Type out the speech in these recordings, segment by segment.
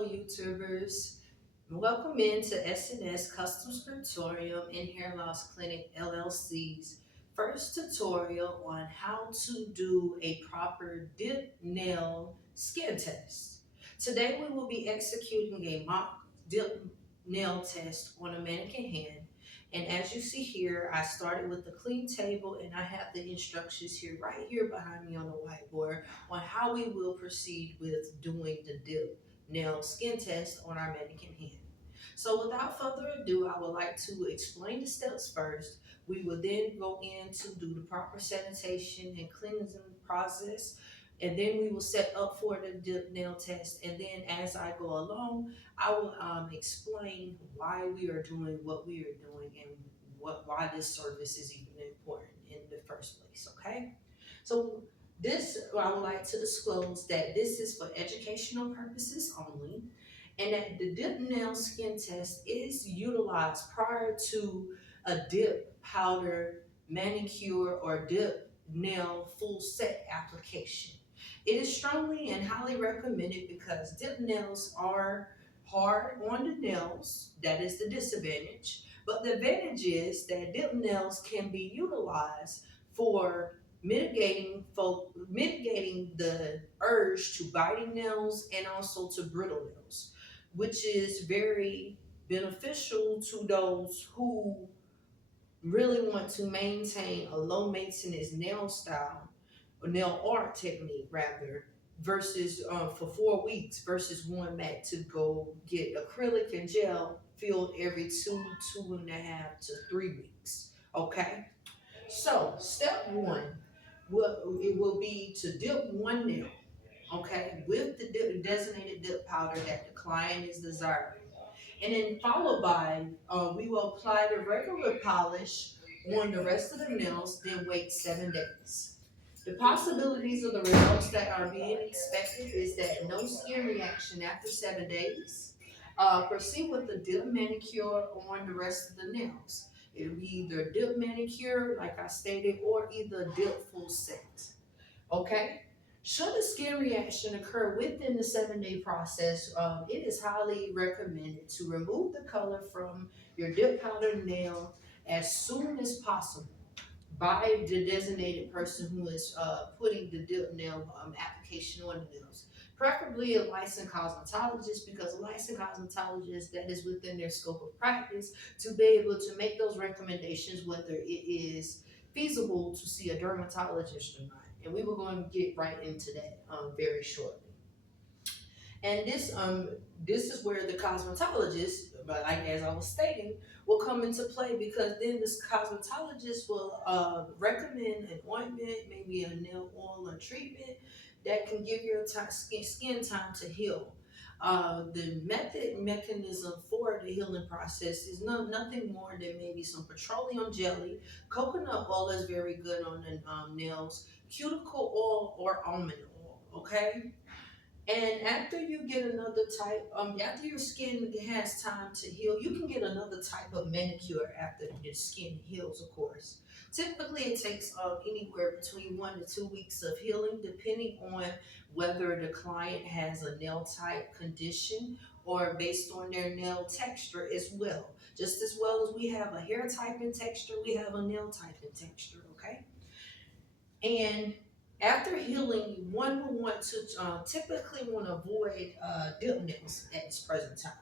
Hello YouTubers, welcome into S&S Custom Scriptorium and Hair Loss Clinic LLC's first tutorial on how to do a proper dip nail skin test. Today we will be executing a mock dip nail test on a mannequin hand. And as you see here, I started with the clean table and I have the instructions here right here behind me on the whiteboard on how we will proceed with doing the dip nail skin test on our mannequin hand. So without further ado, I would like to explain the steps first. We will then go in to do the proper sanitation and cleansing process, and then we will set up for the dip nail test. And then as I go along, I will explain why we are doing what we are doing and why this service is even important in the first place, okay? So this, I would like to disclose that this is for educational purposes only, and that the dip nail skin test is utilized prior to a dip powder, manicure, or dip nail full set application. It is strongly and highly recommended because dip nails are hard on the nails. That is the disadvantage. But the advantage is that dip nails can be utilized for mitigating the urge to biting nails and also to brittle nails, which is very beneficial to those who really want to maintain a low maintenance nail style or nail art technique rather versus for 4 weeks versus going back to go get acrylic and gel filled every 2.5 to 3 weeks. Okay, so step one, it will be to dip one nail, okay, with the designated dip powder that the client is desiring. And then followed by, we will apply the regular polish on the rest of the nails, then wait 7 days. The possibilities of the results that are being expected is that no skin reaction after 7 days. Proceed with the dip manicure on the rest of the nails. It'll be either dip manicure, like I stated, or either dip full set. Okay? Should a skin reaction occur within the 7 day process, it is highly recommended to remove the color from your dip powder nail as soon as possible by the designated person who is putting the dip nail application on the nails. Preferably a licensed cosmetologist, because a licensed cosmetologist, that is within their scope of practice to be able to make those recommendations whether it is feasible to see a dermatologist or not. And we will go and get right into that very shortly. And this is where the cosmetologist, but like as I was stating, will come into play, because then this cosmetologist will recommend an ointment, maybe a nail oil or treatment that can give your skin time to heal. The mechanism for the healing process is nothing more than maybe some petroleum jelly. Coconut oil is very good on the nails. Cuticle oil or almond oil. Okay. And after you get another type, after your skin has time to heal, you can get another type of manicure after your skin heals, of course. Typically, it takes anywhere between 1 to 2 weeks of healing, depending on whether the client has a nail type condition or based on their nail texture as well. Just as well as we have a hair type and texture, we have a nail type and texture, okay? And after healing, one will want to typically want to avoid dip nails at this present time.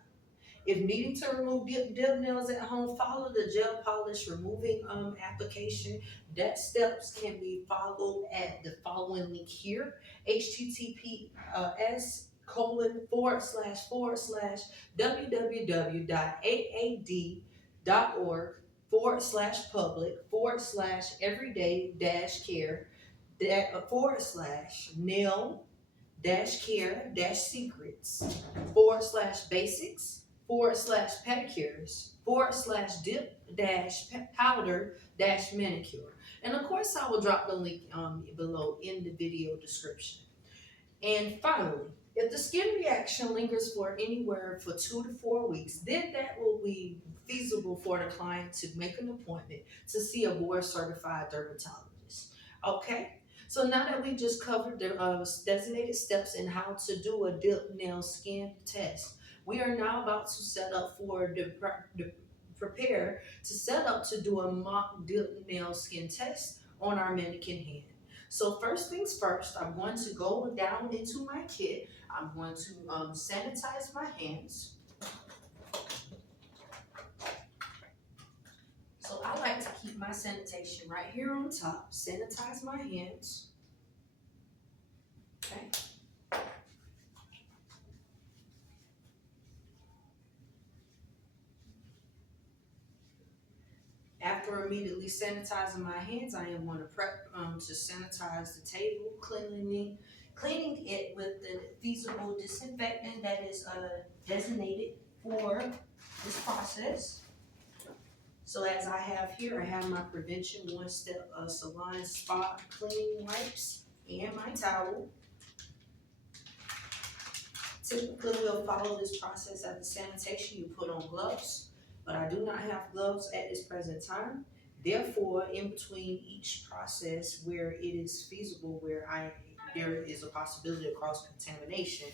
If needing to remove dip nails at home, follow the gel polish removing application. That steps can be followed at the following link here: https://www.aad.org/basics/care-care-4/nail-care-basics/powder-manicure. And of course, I will drop the link below in the video description. And finally, if the skin reaction lingers for anywhere for 2 to 4 weeks, then that will be feasible for the client to make an appointment to see a board certified dermatologist. Okay, So now that we just covered the designated steps in how to do a dip nail skin test, we are now about to set up for prepare to set up to do a mock dip nail skin test on our mannequin hand. So first things first, I'm going to go down into my kit. I'm going to sanitize my hands. So I like to keep my sanitation right here on top. Sanitize my hands. Okay. After immediately sanitizing my hands, I am going to prep to sanitize the table, cleaning it with the feasible disinfectant that is designated for this process. So as I have here, I have my prevention one-step salon spot cleaning wipes and my towel. Typically, we'll follow this process after sanitation. You put on gloves, but I do not have gloves at this present time. Therefore, in between each process where it is feasible, where there is a possibility of cross-contamination,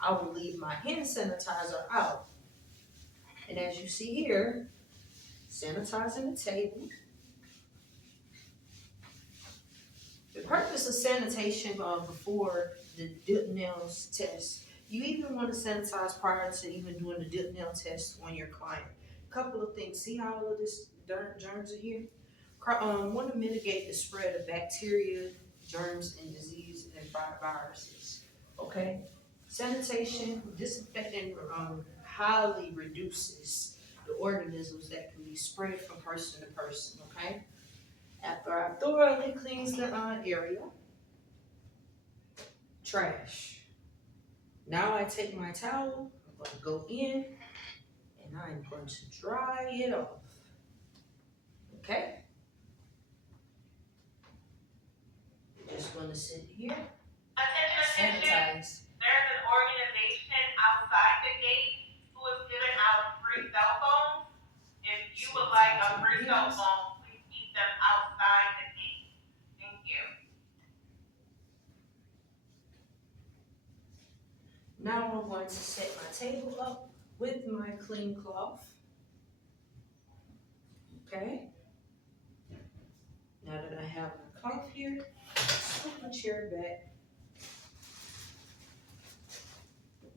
I will leave my hand sanitizer out. And as you see here, sanitizing the table. The purpose of sanitation before the dip nails test, you even want to sanitize prior to even doing the dip nail test on your client. A couple of things. See how all of this germs are here? Want to mitigate the spread of bacteria, germs, and disease and viruses. Okay? Sanitation, disinfecting highly reduces the organisms that can be spread from person to person. Okay? After I thoroughly cleanse the area, trash. Now I take my towel, I'm going to go in, and I'm going to dry it off. Okay? I'm just going to sit here, sanitize. There's an organization outside the gate who is giving out free cell phones. If you would like a free cell phone, please keep them outside the gate. Thank you. Now I'm going to set my table up with my clean cloth. Okay? Now that I have my cloth here, scoop my chair back.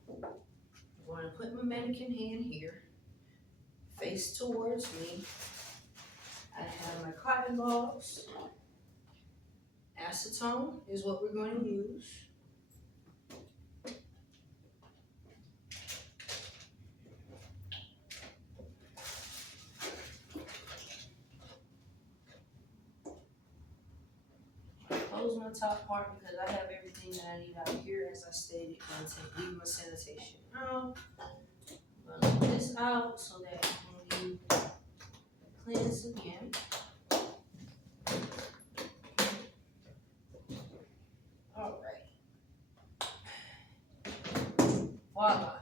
I'm going to put my mannequin hand here, face towards me. I have my cotton balls. Acetone is what we're going to use. Close my top part because I have everything that I need out here. As I stated, I'm going to leave my sanitation out. I'm going to put this out so that when you cleanse again, all right. Voila.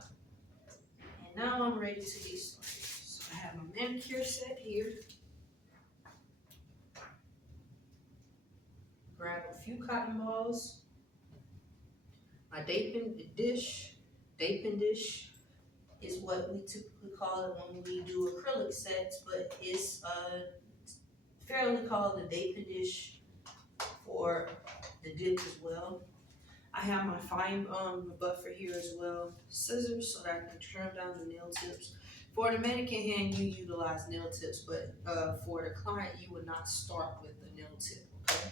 And now I'm ready to get started. So I have my manicure set here. Grab a few cotton balls. My Dapin dish is what we typically call it when we do acrylic sets, but it's fairly called the Dapin dish for the dip as well. I have my fine buffer here as well, scissors so that I can trim down the nail tips. For the mannequin hand, you utilize nail tips, but for the client, you would not start with the nail tip, okay?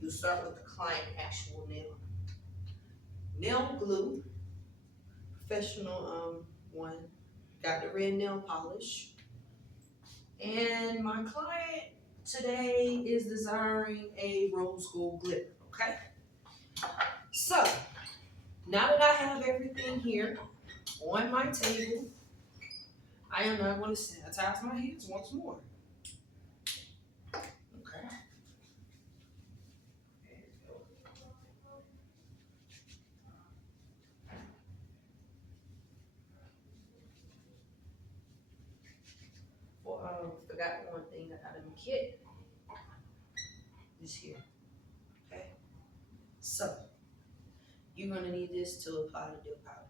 You start with the client actual nail. Nail glue, professional one. Got the red nail polish. And my client today is desiring a rose gold glitter, okay? So, now that I have everything here on my table, I am now going to sanitize my hands once more. Okay. Well, forgot one thing out of my kit. This here. Okay. So you're gonna need this to apply the dip powder.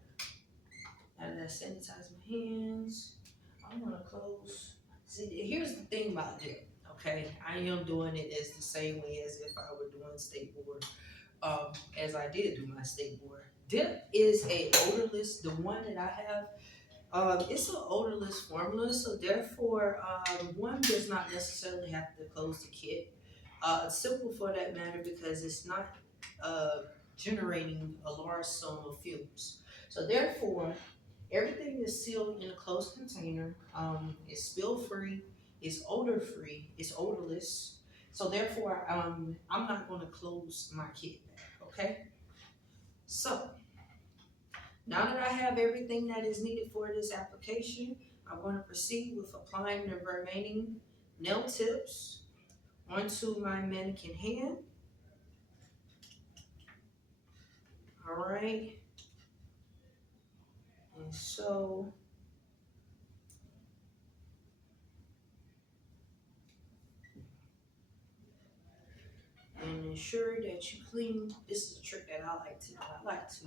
Now that I sanitize my hands, I'm gonna close. See, here's the thing about dip. Okay, I am doing it as the same way as if I were doing state board. As I did do my state board. Dip is a odorless. The one that I have, it's an odorless formula, so therefore, one does not necessarily have to close the kit. It's simple for that matter because it's not generating a large sum of fumes. So therefore, everything is sealed in a closed container. It's spill free. It's odor free. It's odorless. So therefore, I'm not going to close my kit back. Okay. So now that I have everything that is needed for this application, I'm going to proceed with applying the remaining nail tips onto my mannequin hand. All right. And so and ensure that you clean. This is a trick that I like to do. I like to,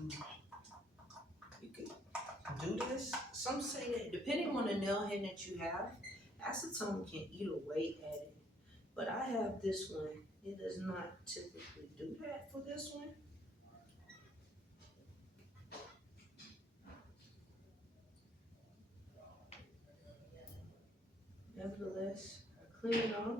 you could do this. Some say that depending on the nail head that you have, acetone can eat away at it. But I have this one. It does not typically do that for this one. Nevertheless, I clean it off.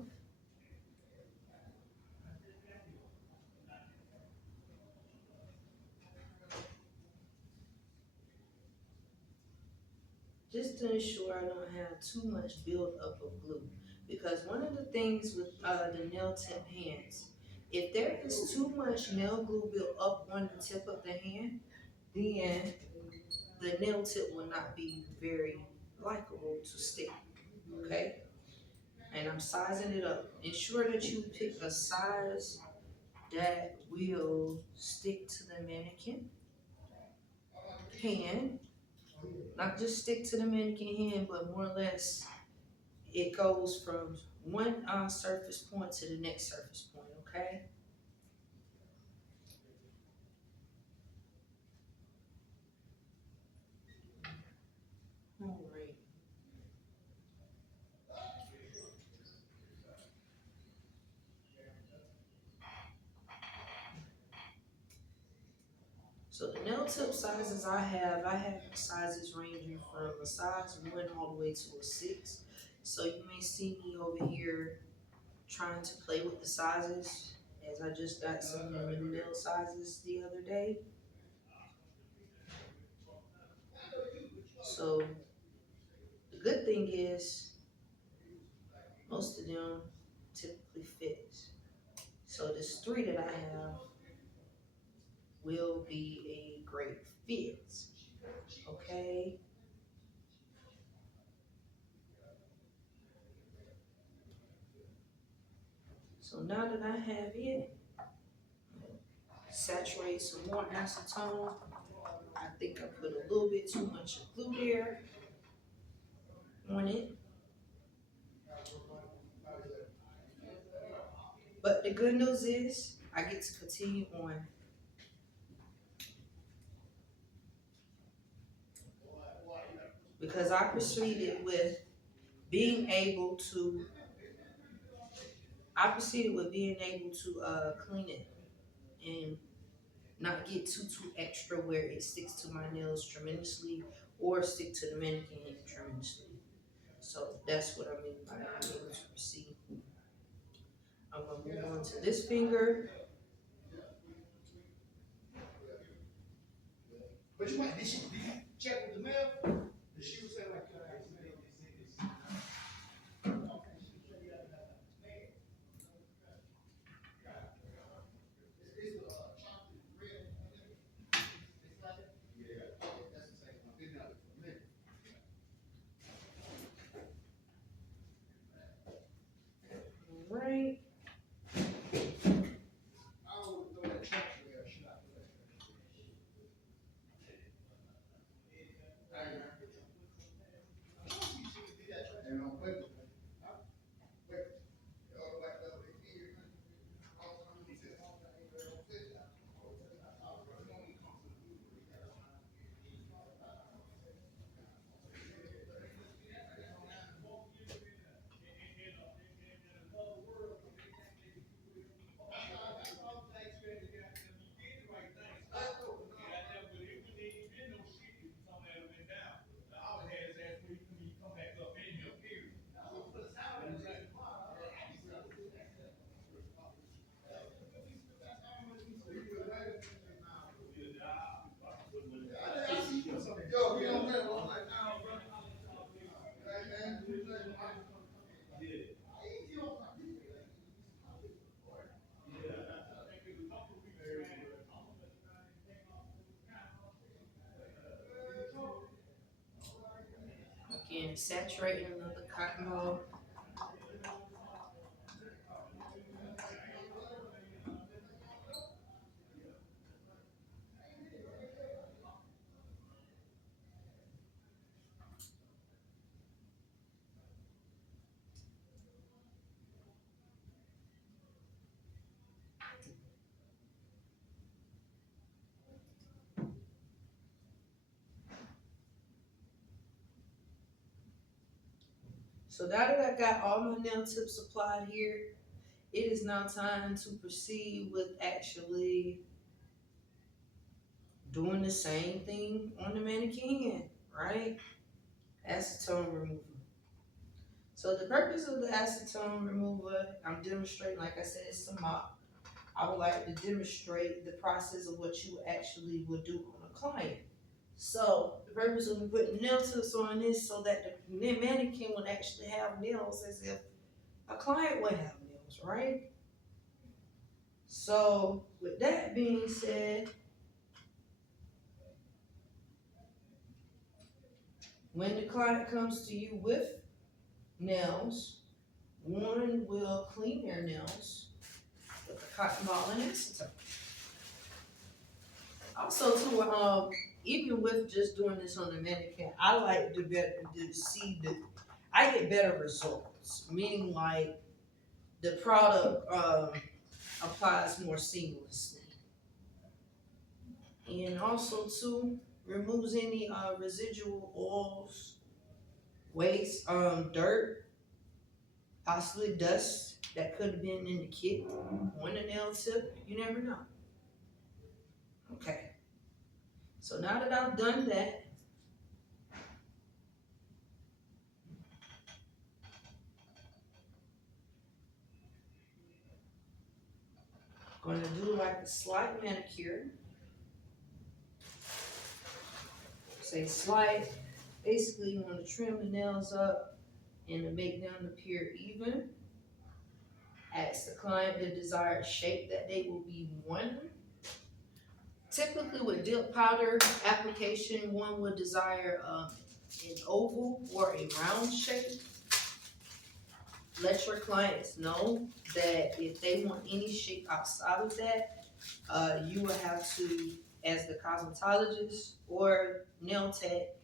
Just to ensure I don't have too much buildup of glue. Because one of the things with the nail tip hands, if there is too much nail glue built up on the tip of the hand, then the nail tip will not be very likable to stick. Okay? And I'm sizing it up. Ensure that you pick a size that will stick to the mannequin hand. Not just stick to the mannequin hand, but more or less it goes from one surface point to the next surface point, okay? All right. So the nail tip sizes I have sizes ranging from a size 1 all the way to a 6. So you may see me over here trying to play with the sizes as I just got some new nail sizes the other day. So the good thing is most of them typically fit. So this 3 that I have will be a great fit, okay? So now that I have it, saturate some more acetone. I think I put a little bit too much glue there on it. But the good news is I get to continue on. Because I proceeded with being able to clean it and not get too extra where it sticks to my nails tremendously or stick to the mannequin tremendously. So that's what I mean by being able to proceed. I'm gonna move on to this finger. But you might, did you check with the mail? She was saying like, Right. and saturate another cotton ball. So now that I got all my nail tips applied here, it is now time to proceed with actually doing the same thing on the mannequin, right? Acetone remover. So the purpose of the acetone remover, I'm demonstrating, like I said, it's a mop. I would like to demonstrate the process of what you actually would do on a client. So the purpose of me putting nail tips on is so that the mannequin would actually have nails as if a client would have nails, right? So with that being said, when the client comes to you with nails, one will clean their nails with a cotton ball and acetone. Also, too, even with just doing this on the mannequin, I like to see I get better results. Meaning, like the product applies more seamlessly, and also too removes any residual oils, waste, dirt, possibly dust that could have been in the kit on the nail tip. You never know. Okay. So now that I've done that, I'm going to do like a slight manicure. Say slight. Basically, you want to trim the nails up and to make them appear even. Ask the client the desired shape that they will be wanting. Typically with dip powder application, one would desire an oval or a round shape. Let your clients know that if they want any shape outside of that, you will have to, as the cosmetologist or nail tech,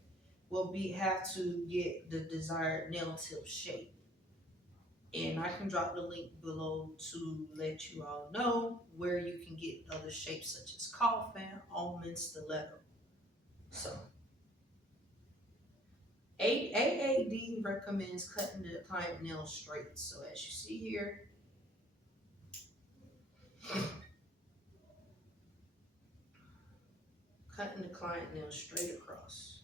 will have to get the desired nail tip shape. And I can drop the link below to let you all know where you can get other shapes such as coffin, almond, stiletto. So AAD recommends cutting the client nails straight. So as you see here, cutting the client nails straight across.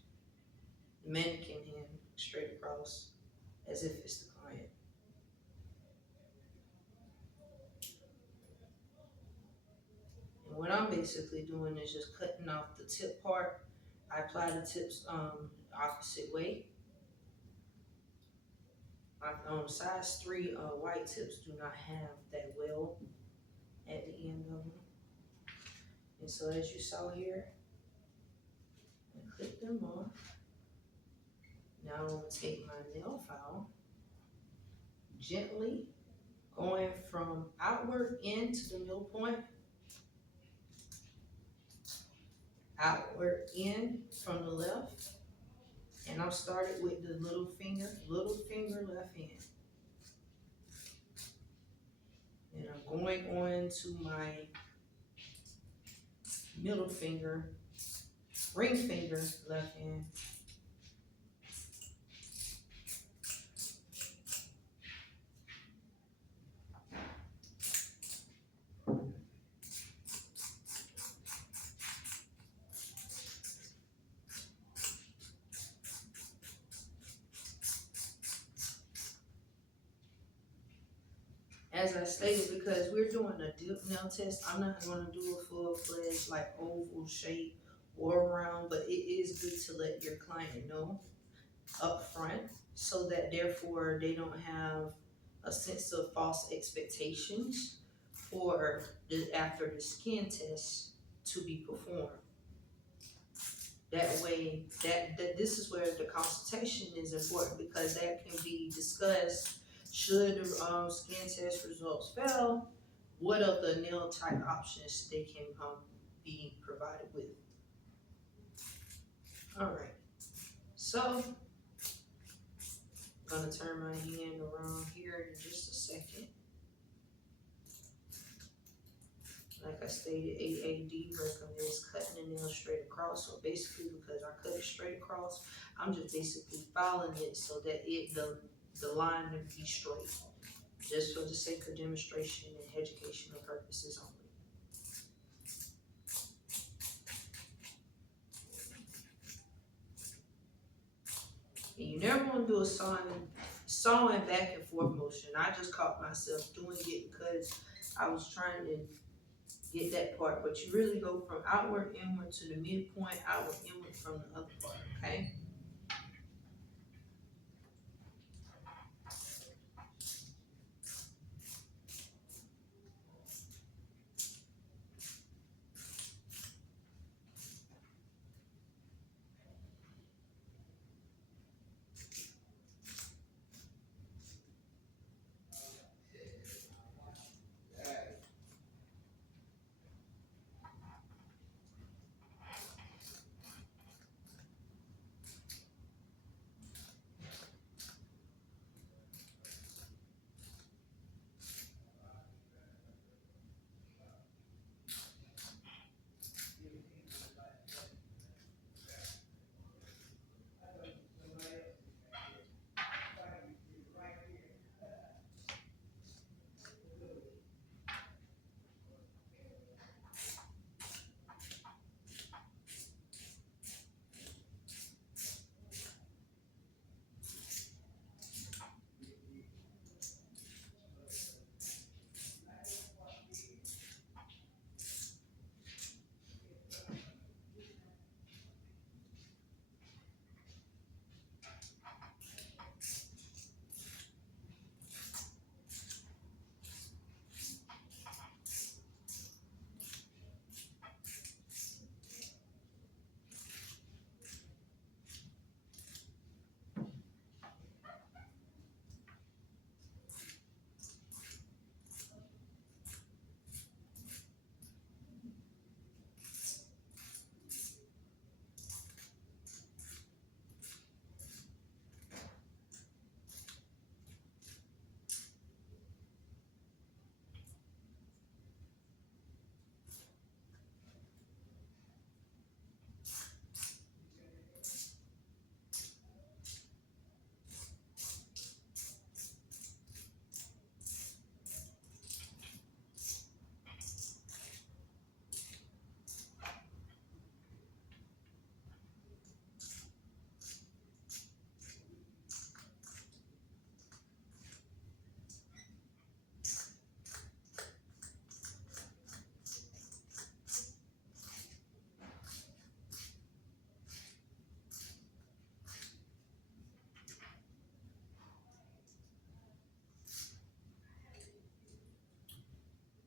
The mannequin hand straight across as if it's the client. And what I'm basically doing is just cutting off the tip part. I apply the tips opposite way. Size 3 white tips do not have that well at the end of them. And so as you saw here, I clip them off. Now I'm going to take my nail file, gently going from outward in to the middle point, outward in from the left, and I'll start it with the little finger left hand. And I'm going on to my middle finger, ring finger left hand. As I stated, because we're doing a dip nail test, I'm not going to do a full-fledged like oval shape or round, but it is good to let your client know up front so that therefore they don't have a sense of false expectations for after the skin test to be performed. That way, that this is where the consultation is important, because that can be discussed. Should the skin test results fail, what are the nail type options they can be provided with? All right, so I'm gonna turn my hand around here in just a second. Like I stated, AAD recommends cutting the nail straight across. So basically, because I cut it straight across, I'm just basically filing it so that the line will be straight, just for the sake of demonstration and educational purposes only. And you never want to do a sawing back and forth motion. I just caught myself doing it because I was trying to get that part, but you really go from outward inward to the midpoint, outward inward from the other part, okay?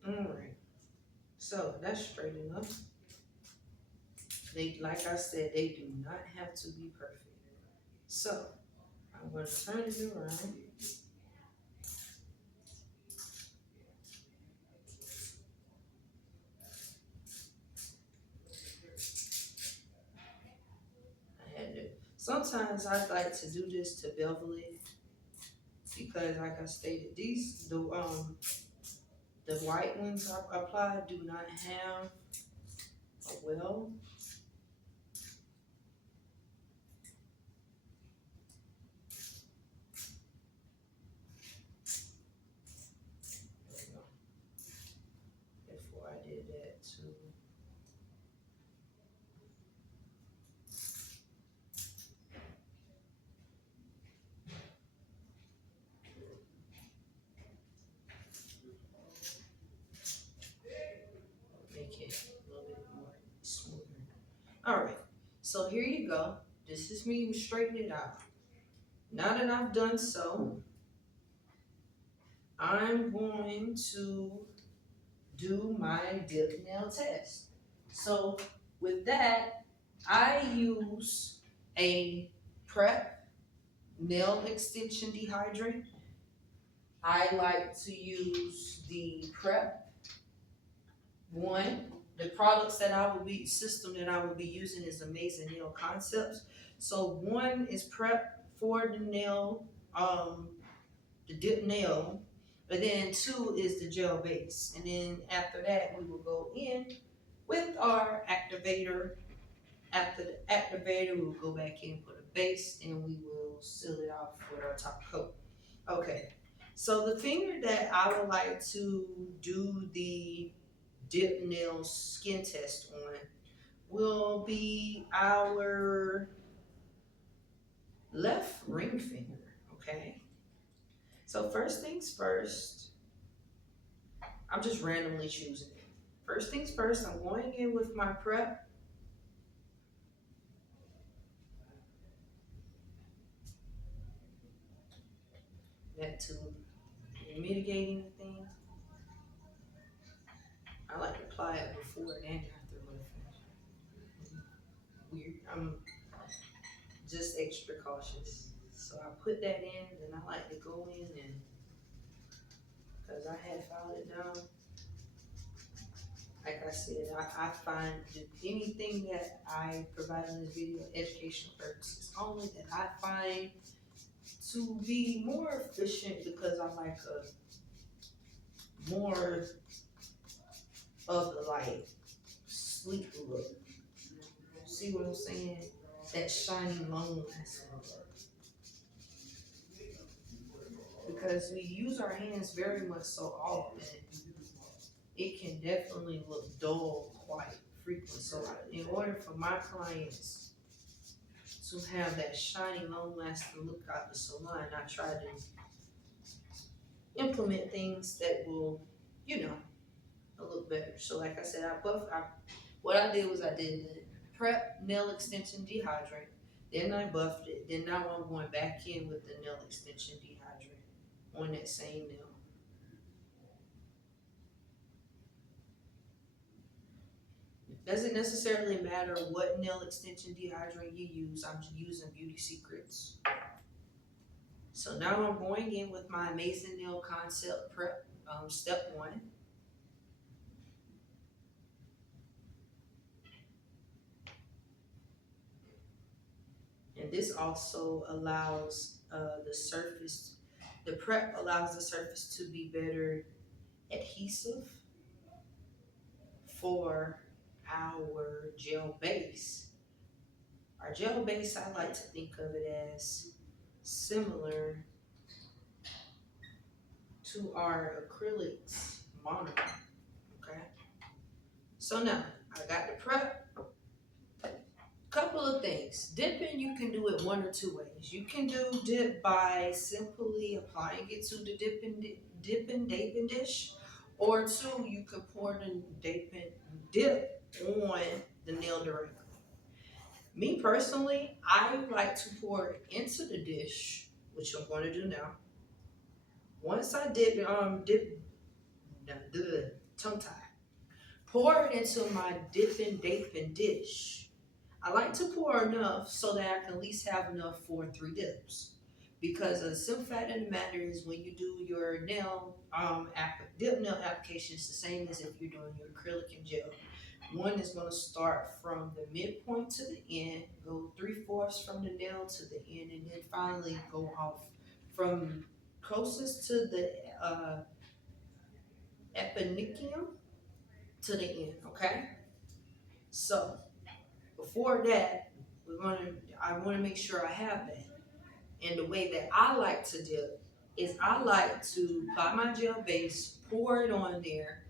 All right, so that's straight enough. They, like I said, they do not have to be perfect. So I'm going to turn it around. I had to. Sometimes I like to do this to bevel it, because, like I stated, the white ones I applied do not have a well. There we go. Before I did that too. Make it a little bit more smoother. All right, so here you go. This is me straightening it out. Now that I've done so, I'm going to do my dip nail test. So with that, I use a prep nail extension dehydrant. I like to use the prep one. The products that I will be system that I will be using is Amazing Nail Concepts. So one is prep for the nail, the dip nail, but then two is the gel base, and then after that we will go in with our activator. After the activator, we'll go back in for the base, and we will seal it off with our top coat. Okay, so the finger that I would like to do the dip nail skin test on will be our left ring finger. Okay, so first things first, I'm just randomly choosing it. First things first, I'm going in with my prep. That to mitigate anything. I like to apply it before and after, but weird. I'm just extra cautious. So I put that in, then I like to go in and, because I had filed it down, like I said, I find that anything that I provide in this video, educational purposes only, that I find to be more efficient because I like a more of the like sleek look. See what I'm saying? That shiny, long lasting look. Because we use our hands very much so often, it can definitely look dull quite frequently. So in order for my clients to have that shiny, long lasting look out the salon, I try to implement things that will, you know, look better. So like I said, what I did was I did the prep nail extension dehydrant, then I buffed it, then now I'm going back in with the nail extension dehydrant on that same nail. Doesn't necessarily matter what nail extension dehydrant you use. I'm using Beauty Secrets. So now I'm going in with my Amazing Nail Concept Prep, step one. And this also allows the prep allows the surface to be better adhesive for our gel base. Our gel base, I like to think of it as similar to our acrylics monomer. Okay. So now I got the prep. Couple of things. Dipping, you can do it one or two ways. You can do dip by simply applying it to the dipping dish, or two, you can pour the dip on the nail directly. Me personally, I like to pour it into the dish, which I'm going to do now. Once I tongue tie, pour it into my dipping dish. I like to pour enough so that I can at least have enough for 3 dips. Because the simple fact of the matter is, when you do your nail dip nail application, it's the same as if you're doing your acrylic and gel. One is going to start from the midpoint to the end, go 3/4 from the nail to the end, and then finally go off from closest to the epinicium to the end. Okay, so before that, I want to make sure I have that. And the way that I like to dip is I like to apply my gel base, pour it on there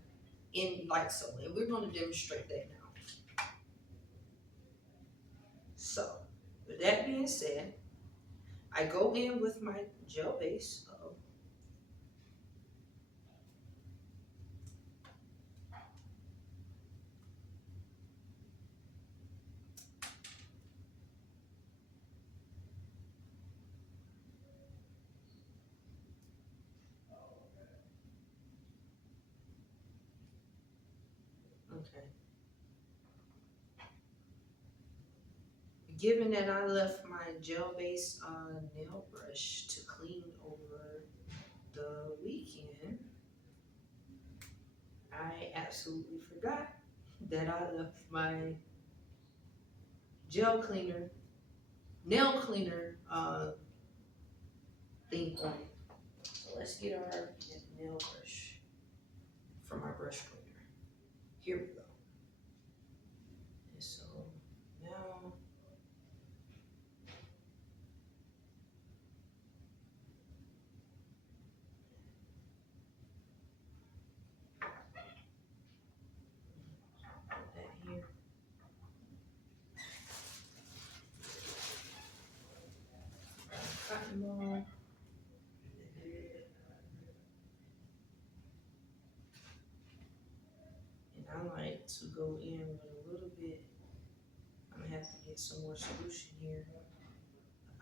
in like so. And we're going to demonstrate that now. So, with that being said, I go in with my gel base. Okay. given that I left my gel-based nail brush to clean over the weekend, I absolutely forgot that I left my nail cleaner thing on. So let's get our nail brush from our brush cleaner. Here we go. And so now put that here. Cotton ball. And I like to go in with a little bit. I'm gonna have to get some more solution here.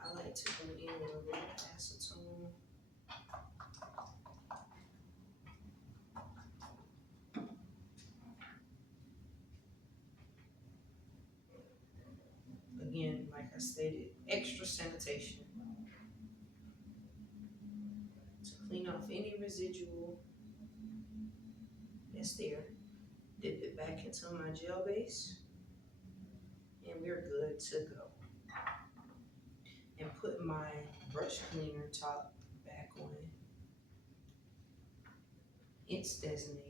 I like to go in with a little acetone. Again, like I stated, extra sanitation to clean off any residual that's there. Dip it back into my gel base, and we're good to go. And put my brush cleaner top back on. It's designated.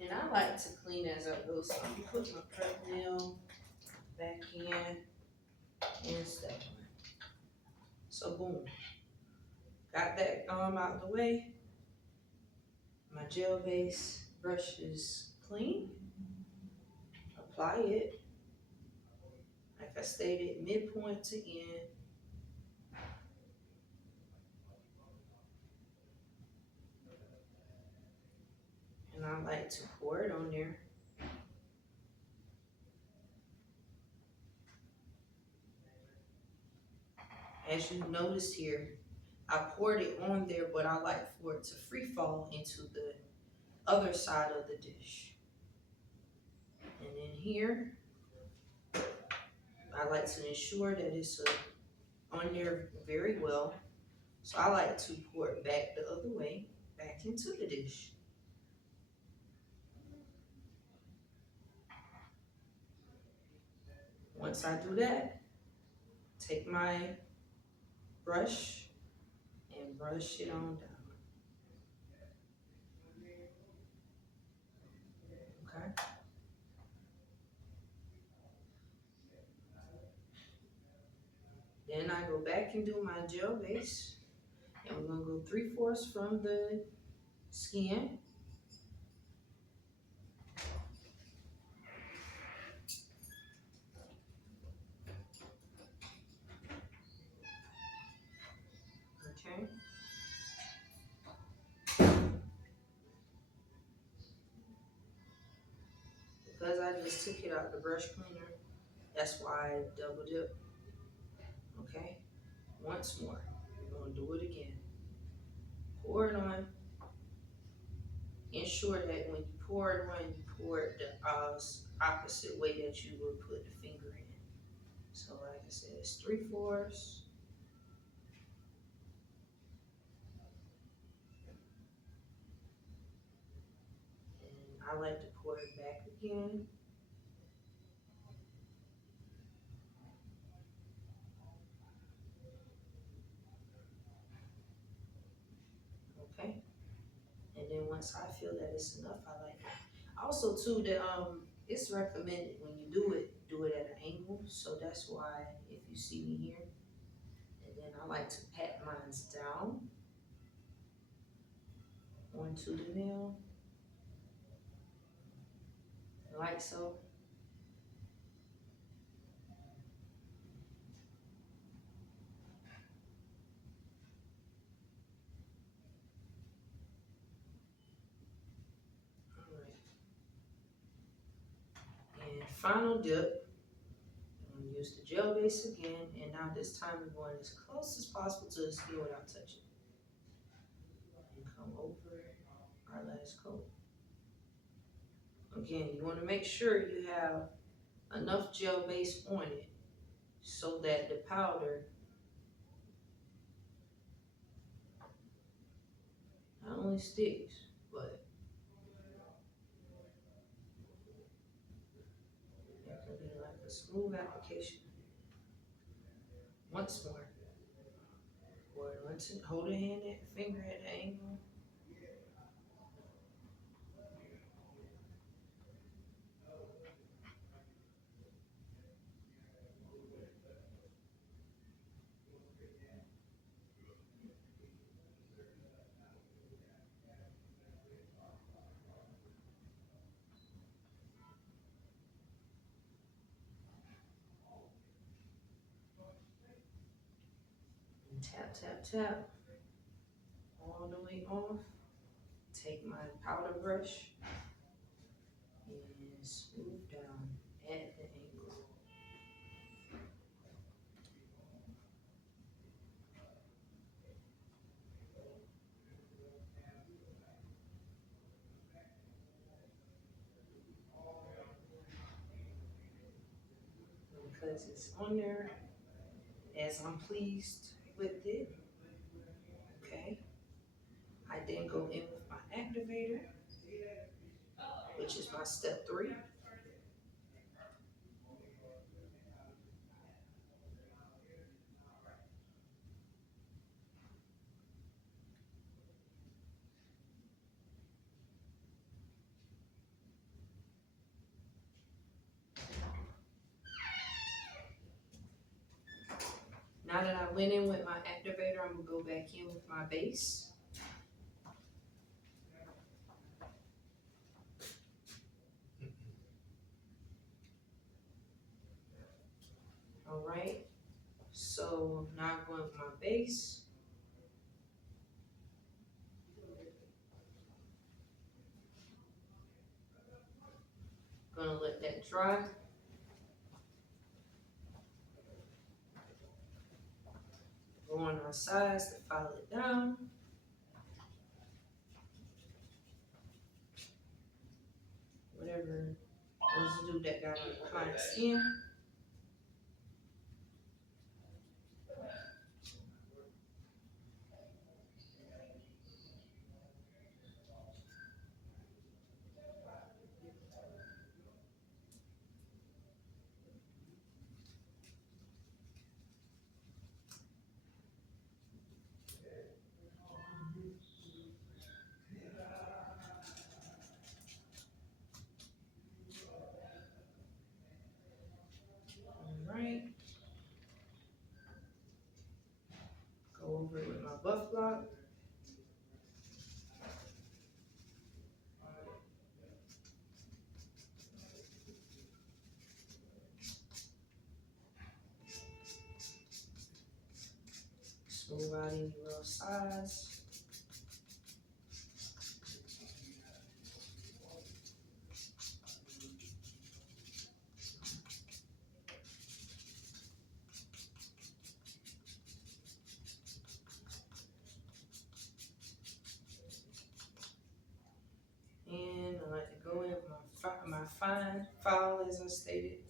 And I like to clean as I go, so I'm gonna put my prep nail back in and step on. So boom, got that out the way. My gel base brush is clean. Apply it, like I stated, midpoint to end. And I like to pour it on there. As you notice here, I poured it on there, but I like for it to free fall into the other side of the dish. And then here, I like to ensure that it's on there very well. So I like to pour it back the other way, back into the dish. Once I do that, take my brush and brush it on down. Okay. Then I go back and do my gel base, and we're gonna go 3/4 from the skin. Okay. Because I just took it out the brush cleaner, that's why I double dip. Okay. Once more, we're gonna do it again. Pour it on. Ensure that when you pour it on, you pour it the opposite way that you would put the finger in. So like I said, it's 3/4. And I like to pour it back again. Okay. And then once I feel that it's enough, I like it. Also too, that it's recommended when you do it at an angle. So that's why if you see me here, and then I like to pat mine down onto the nail, like so. final dip. I'm gonna use the gel base again, and now this time we're going as close as possible to the skin without touching. And come over our last coat. Again, you want to make sure you have enough gel base on it so that the powder not only sticks, but it can be like a smooth application. Once more. Or once hold a hand at finger at an angle. And tap, tap, tap. All the way off. Take my powder brush and smooth down at the angle. Because it's on there, as I'm pleased with it. Okay. I then go in with my activator, which is my step 3. Now that I went in with my activator, I'm gonna go back in with my base. All right, so now I'm going with my base. Gonna let that dry. Go on our sides to file it down. Whatever residue that got on the client's skin. Alright. Go over it with my buff block. Smooth out any rough sides. And I like to go in with my fine file, as I stated.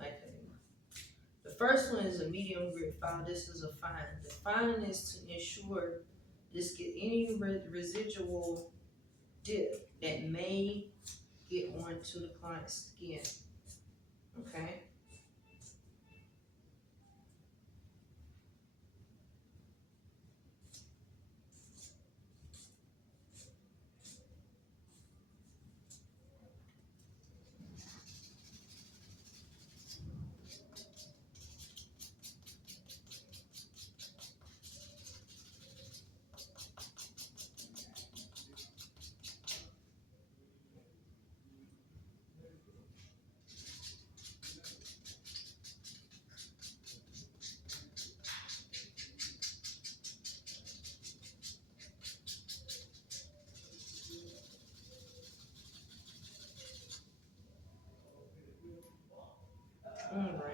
Like the first one is a medium grit file. This is a fine. The fine is to ensure this get any residual dip that may get onto the client's skin. Okay.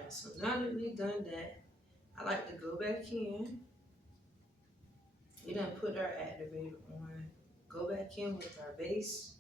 Alright, so now that we've done that, I like to go back in. We done put our activator on. Go back in with our base.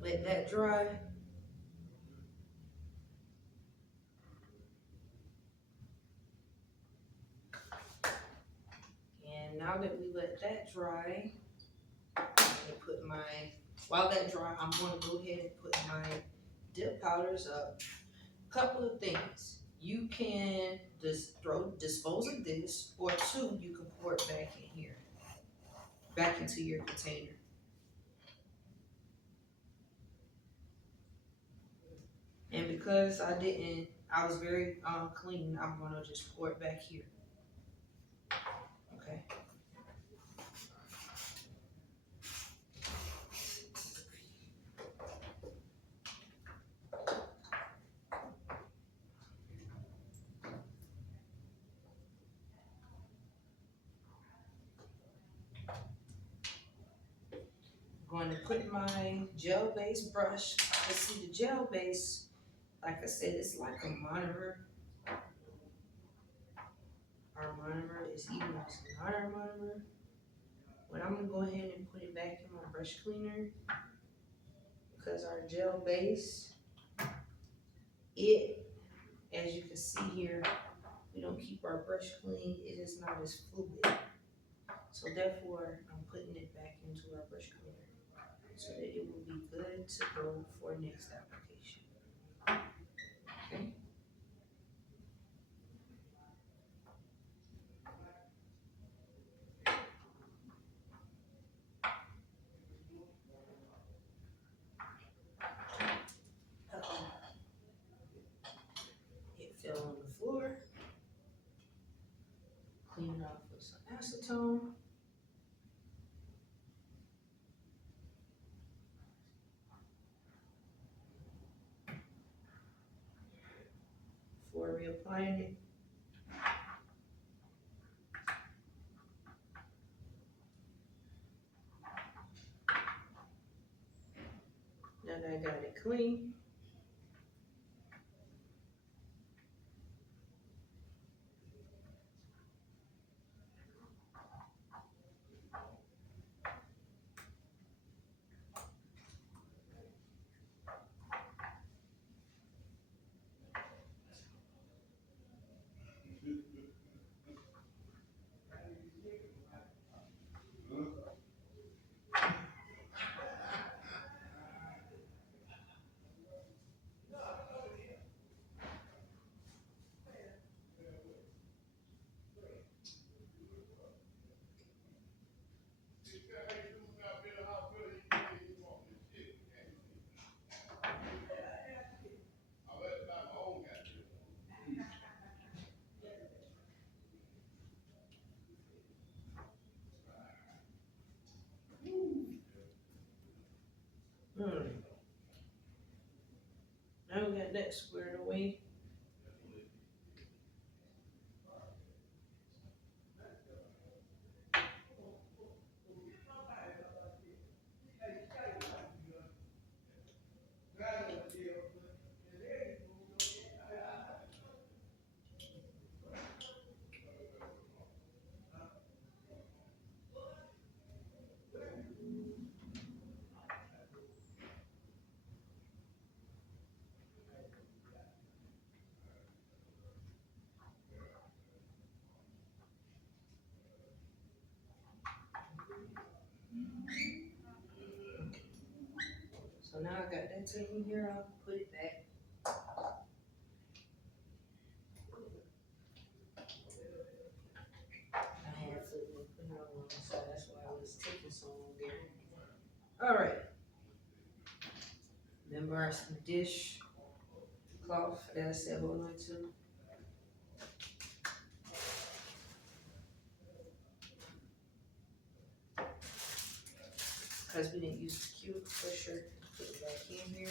Let that dry. And now that we let that dry, I'm gonna put while that dry, I'm gonna go ahead and put my dip powders up. Couple of things. You can just dispose of this, or two, you can pour it back in here, back into your container. And because I was very clean, I'm gonna just pour it back here. Okay. I'm going to put my gel base brush. Let's see, the gel base, like I said, it's like a monomer. Our monomer is even though it's not our monomer. But I'm gonna go ahead and put it back in my brush cleaner because our gel base, as you can see here, we don't keep our brush clean. It is not as fluid. So therefore, I'm putting it back into our brush cleaner so that it will be good to go for next application. Okay. It fell on the floor. Clean it off with some acetone. Before reapplying it. Now that I got it clean, now we got that squared away. So now I got that taken here, I'll put it back. I had to put it on, so that's why I was taking so long there. Alright. Remember our dish cloth that I said hold on to. because we didn't use the cuticle pusher, put it back in here.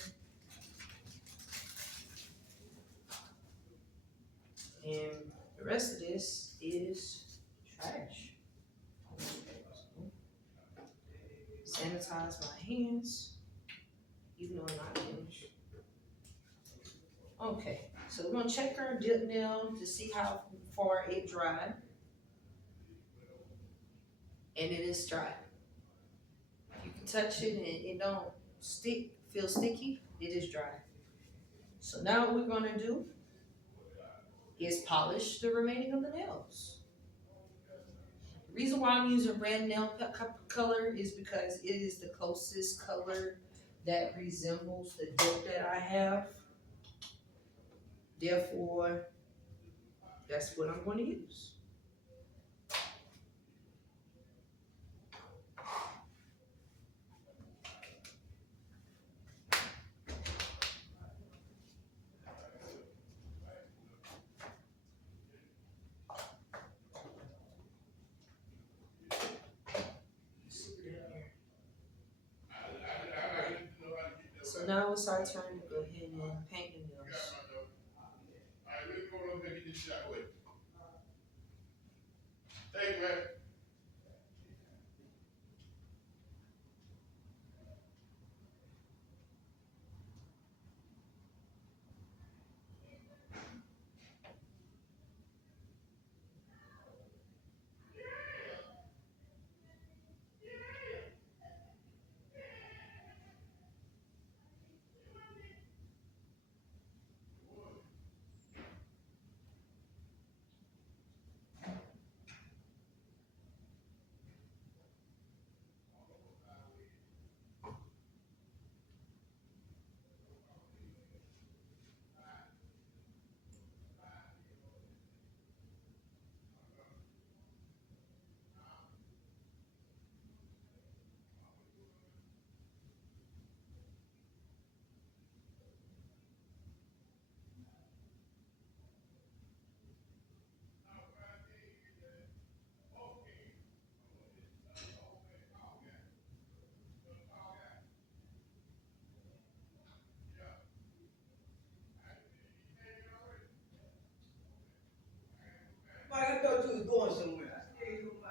And the rest of this is trash. Sanitize my hands, even though I'm not finished. Okay, so we're gonna check our dip nail to see how far it dried. And it is dry. You can touch it and it don't feel sticky, it is dry. So now what we're gonna do is polish the remaining of the nails. The reason why I'm using red nail color is because it is the closest color that resembles the dip that I have. Therefore, that's what I'm going to use. So now it's our turn to go ahead and paint the nails. Thank you, man. Mike, I thought you was going somewhere. I said, "Hey, you my-"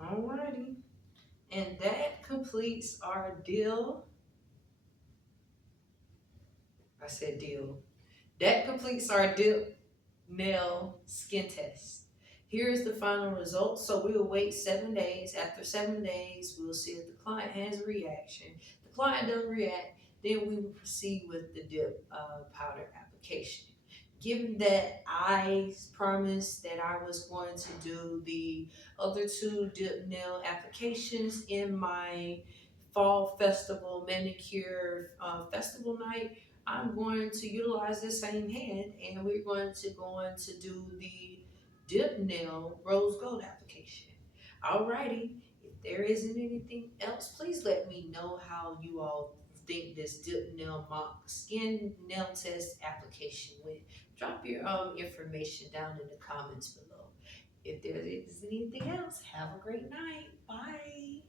Alrighty. And that completes our deal. I said deal. That completes our dip nail skin test. Here is the final result. So we will wait 7 days. After 7 days, we'll see if the client has a reaction. If the client doesn't react, then we will proceed with the dip powder application. Given that I promised that I was going to do the other 2 dip nail applications in my fall festival manicure festival night, I'm going to utilize the same hand and we're going to do the dip nail rose gold application. Alrighty, if there isn't anything else, please let me know how you all think this dip nail mock skin nail test application went. Drop your information down in the comments below. If there isn't anything else, have a great night. Bye.